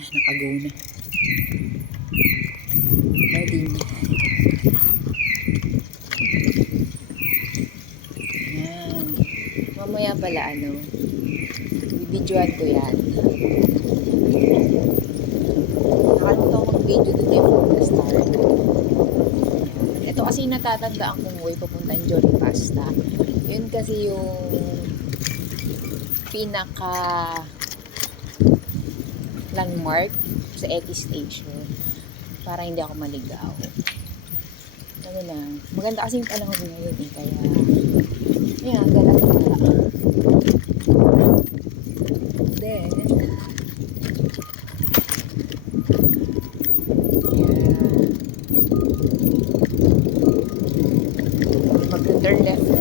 Nakagaw na. Loading. Yan. Mamaya pala bibidyoan ko yan. Nakalimutan ko mag-video dun yung focus star. Ito kasi natatandaan kong way papuntang Johnny Pasta. Yun kasi yung pinaka landmark sa X station para hindi ako maligaw. Ano na, maganda kasi yung panahon ngayon kaya yan, gala-gala. Then mag-turn left na